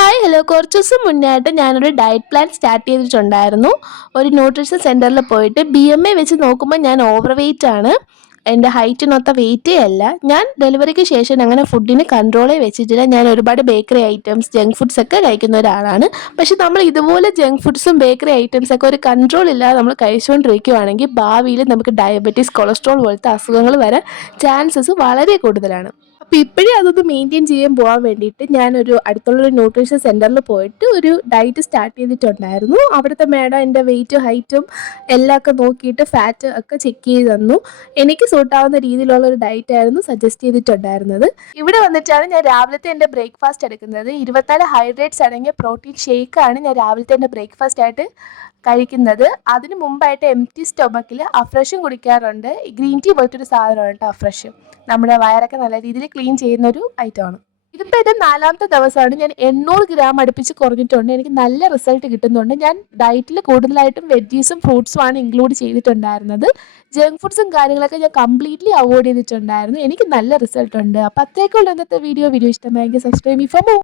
Hi hello കുറച്ച് ദിവസം മുന്നായിട്ട് ഞാനൊരു ഡയറ്റ് പ്ലാൻ സ്റ്റാർട്ട് ചെയ്തിട്ടുണ്ടായിരുന്നു. ഒരു ന്യൂട്രീഷൻ സെൻറ്ററിൽ പോയിട്ട് BMI വെച്ച് നോക്കുമ്പോൾ ഞാൻ ഓവർ വെയ്റ്റ് ആണ്. എൻ്റെ ഹൈറ്റിനൊത്ത വെയിറ്റേ അല്ല. ഞാൻ ഡെലിവറിക്ക് ശേഷം അങ്ങനെ ഫുഡിന് കൺട്രോളേ വെച്ചിട്ടില്ല. ഞാൻ ഒരുപാട് ബേക്കറി ഐറ്റംസ് ജങ്ക് ഫുഡ്സ് ഒക്കെ കഴിക്കുന്ന ഒരാളാണ്. പക്ഷെ നമ്മൾ ഇതുപോലെ ജങ്ക് ഫുഡ്സും ബേക്കറി ഐറ്റംസ് ഒക്കെ ഒരു കൺട്രോൾ ഇല്ലാതെ നമ്മൾ കഴിച്ചുകൊണ്ടിരിക്കുകയാണെങ്കിൽ ഭാവിയിൽ നമുക്ക് ഡയബറ്റീസ് കൊളസ്ട്രോൾ പോലത്തെ അസുഖങ്ങൾ വരാൻ ചാൻസസ് വളരെ കൂടുതലാണ്. അപ്പോൾ ഇപ്പോഴേ അതൊന്ന് മെയിൻറ്റെയിൻ ചെയ്യാൻ പോകാൻ വേണ്ടിയിട്ട് ഞാനൊരു അടുത്തുള്ളൊരു ന്യൂട്രീഷൻ സെൻറ്ററിൽ പോയിട്ട് ഒരു ഡയറ്റ് സ്റ്റാർട്ട് ചെയ്തിട്ടുണ്ടായിരുന്നു. അവിടുത്തെ മാഡം എൻ്റെ വെയിറ്റും ഹൈറ്റും എല്ലാം ഒക്കെ നോക്കിയിട്ട് ഫാറ്റ് ഒക്കെ ചെക്ക് ചെയ്ത് തന്നു. എനിക്ക് സൂട്ടാവുന്ന രീതിയിലുള്ള ഒരു ഡയറ്റ് ആയിരുന്നു സജസ്റ്റ് ചെയ്തിട്ടുണ്ടായിരുന്നത്. ഇവിടെ വന്നിട്ടാണ് ഞാൻ രാവിലത്തെ എൻ്റെ ബ്രേക്ക്ഫാസ്റ്റ് എടുക്കുന്നത്. 24 ഹൈഡ്രേറ്റ്സ് അടങ്ങിയ പ്രോട്ടീൻ ഷേക്കാണ് ഞാൻ രാവിലത്തെ എൻ്റെ ബ്രേക്ക്ഫാസ്റ്റ് ആയിട്ട് കഴിക്കുന്നത്. അതിന് മുമ്പായിട്ട് എംപ്റ്റി സ്റ്റൊമക്കിൽ അഫ്രഷും കുടിക്കാറുണ്ട്. ഗ്രീൻ ടീ പോലത്തൊരു സാധനമാണ് കേട്ടോ അഫ്രഷ്. നമ്മുടെ വയറൊക്കെ നല്ല രീതിയിൽ ക്ലീൻ ചെയ്യുന്ന ഒരു ഐറ്റമാണ്. ഇതിപ്പോൾ എൻ്റെ 4ാമത്തെ ദിവസമാണ്. ഞാൻ 800 ഗ്രാം അടുപ്പിച്ച് കുറഞ്ഞിട്ടുണ്ട്. എനിക്ക് നല്ല റിസൾട്ട് കിട്ടുന്നുണ്ട്. ഞാൻ ഡയറ്റിൽ കൂടുതലായിട്ടും വെജീസും ഫ്രൂട്ട്സുമാണ് ഇൻക്ലൂഡ് ചെയ്തിട്ടുണ്ടായിരുന്നത്. ജങ്ക് ഫുഡ്സും കാര്യങ്ങളൊക്കെ ഞാൻ കംപ്ലീറ്റ്ലി അവോയ്ഡ് ചെയ്തിട്ടുണ്ടായിരുന്നു. എനിക്ക് നല്ല റിസൾട്ട് ഉണ്ട്. അപ്പോൾ അത്രയൊക്കെയുള്ള ഇന്നത്തെ വീഡിയോ ഇഷ്ടമായെങ്കിൽ സബ്സ്ക്രൈബ് ഫോർ മോർ.